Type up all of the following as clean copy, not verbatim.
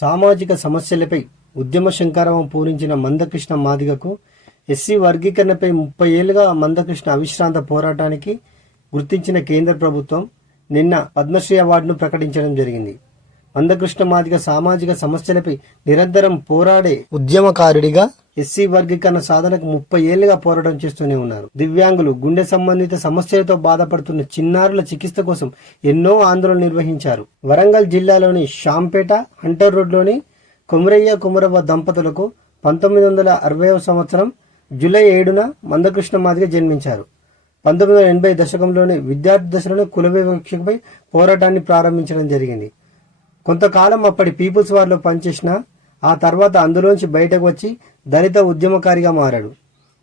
సామాజిక సమస్యలపై ఉద్యమ శంకారావం పూరించిన మందకృష్ణ మాదిగకు ఎస్సీ వర్గీకరణపై 30 ఏళ్లుగా మందకృష్ణ అవిశ్రాంత పోరాటానికి గుర్తించిన కేంద్ర ప్రభుత్వం నిన్న పద్మశ్రీ అవార్డును ప్రకటించడం జరిగింది. మందకృష్ణ మాదిగ సామాజిక సమస్యలపై నిరంతరం పోరాడే ఉద్యమకారుడిగా ఎస్సీ వర్గీకరణ సాధనకు 30 ఏళ్లుగా పోరాటం చేస్తూనే ఉన్నారు. దివ్యాంగులు, గుండె సంబంధిత సమస్యలతో బాధపడుతున్న చిన్నారుల చికిత్స కోసం ఎన్నో ఆందోళనలు నిర్వహించారు. వరంగల్ జిల్లాలోని షాంపేట, హంటర్ రోడ్లోని కుమరయ్య కుమరవ్వ దంపతులకు 1960వ సంవత్సరం జూలై 7న మందకృష్ణ మాదిగ జన్మించారు. 1980 దశకంలోని విద్యార్థి దశలోనే కుల వివక్షపై పోరాటాన్ని ప్రారంభించడం జరిగింది. కొంతకాలం అప్పటి పీపుల్స్ వార్లో పనిచేసిన ఆ తర్వాత అందులోంచి బయటకు వచ్చి దళిత ఉద్యమకారిగా మారాడు.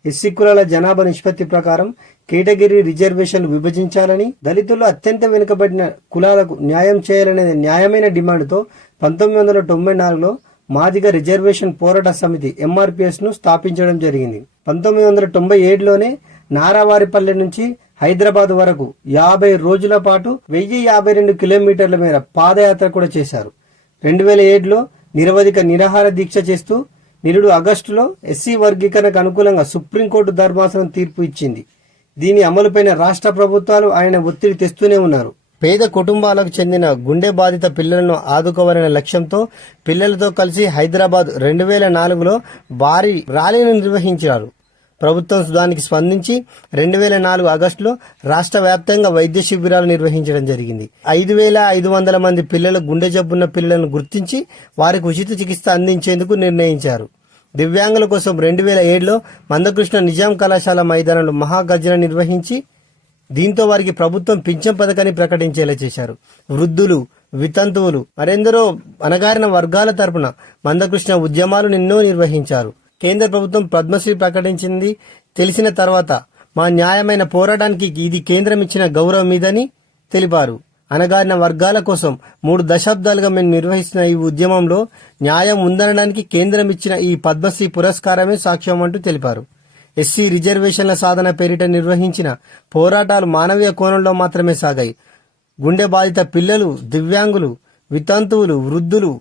ఎస్సీ కులాల జనాభా నిష్పత్తి ప్రకారం కేటగిరీ రిజర్వేషన్లు విభజించాలని, దళితుల్లో అత్యంత వెనుకబడిన కులాలకు న్యాయం చేయాలనే న్యాయమైన డిమాండ్తో 1994లో మాదిగ రిజర్వేషన్ పోరాట సమితి MRPS ను స్థాపించడం జరిగింది. 1997లోనే నారావారిపల్లె నుంచి హైదరాబాద్ వరకు 50 రోజుల పాటు 1052 కిలోమీటర్ల మేర పాదయాత్ర కూడా చేశారు. 2007లో నిరవధిక నిరాహార దీక్ష చేస్తూ నిరుడు ఆగస్టులో ఎస్సీ వర్గీకరణకు అనుకూలంగా సుప్రీంకోర్టు ధర్మాసనం తీర్పు ఇచ్చింది. దీని అమలుపైన రాష్ట్ర ప్రభుత్వాలు ఆయన ఒత్తిడి తెస్తూనే ఉన్నారు. పేద కుటుంబాలకు చెందిన గుండె బాధిత పిల్లలను ఆదుకోవాలనే లక్ష్యంతో పిల్లలతో కలిసి హైదరాబాద్ 2004లో భారీ ర్యాలీని నిర్వహించారు. ప్రభుత్వం దానికి స్పందించి 2004 ఆగస్టులో రాష్ట్ర వ్యాప్తంగా వైద్య శిబిరాలు నిర్వహించడం జరిగింది. 5500 మంది పిల్లలు గుండె జబ్బున్న పిల్లలను గుర్తించి వారికి ఉచిత చికిత్స అందించేందుకు నిర్ణయించారు. దివ్యాంగుల కోసం 2007లో మందకృష్ణ నిజాం కళాశాల మైదానంలో మహాగర్జన నిర్వహించి దీంతో వారికి ప్రభుత్వం పింఛన్ పథకాన్ని ప్రకటించేలా చేశారు. వృద్ధులు, వితంతువులు, మరెందరో అణగారిన వర్గాల తరపున మందకృష్ణ ఉద్యమాలు ఎన్నో నిర్వహించారు. కేంద్ర ప్రభుత్వం పద్మశ్రీ ప్రకటించింది తెలిసిన తర్వాత మా న్యాయమైన పోరాటానికి ఇది కేంద్రం ఇచ్చిన గౌరవం మీదని తెలిపారు. అణగారిన వర్గాల కోసం 3 దశాబ్దాలుగా మేము నిర్వహిస్తున్న ఈ ఉద్యమంలో న్యాయం ఉందనడానికి కేంద్రం ఇచ్చిన ఈ పద్మశ్రీ పురస్కారమే సాక్ష్యం అంటూ తెలిపారు. ఎస్సీ రిజర్వేషన్ల సాధన పేరిట నిర్వహించిన పోరాటాలు మానవీయ కోణంలో మాత్రమే సాగాయి. గుండె బాధిత పిల్లలు, దివ్యాంగులు, వితంతువులు, వృద్ధులు,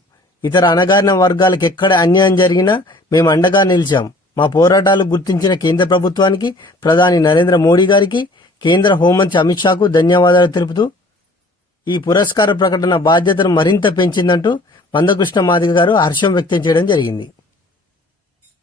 ఇతర అణగారిన వర్గాలకు ఎక్కడ అన్యాయం జరిగినా మేము అండగా నిలిచాం. మా పోరాటాలు గుర్తించిన కేంద్ర ప్రభుత్వానికి, ప్రధాని నరేంద్ర మోడీ గారికి, కేంద్ర హోంమంత్రి అమిత్ షాకు ధన్యవాదాలు తెలుపుతూ ఈ పురస్కార ప్రకటన బాధ్యతను మరింత పెంచిందంటూ మందకృష్ణ మాదిగ గారు హర్షం వ్యక్తం చేయడం జరిగింది.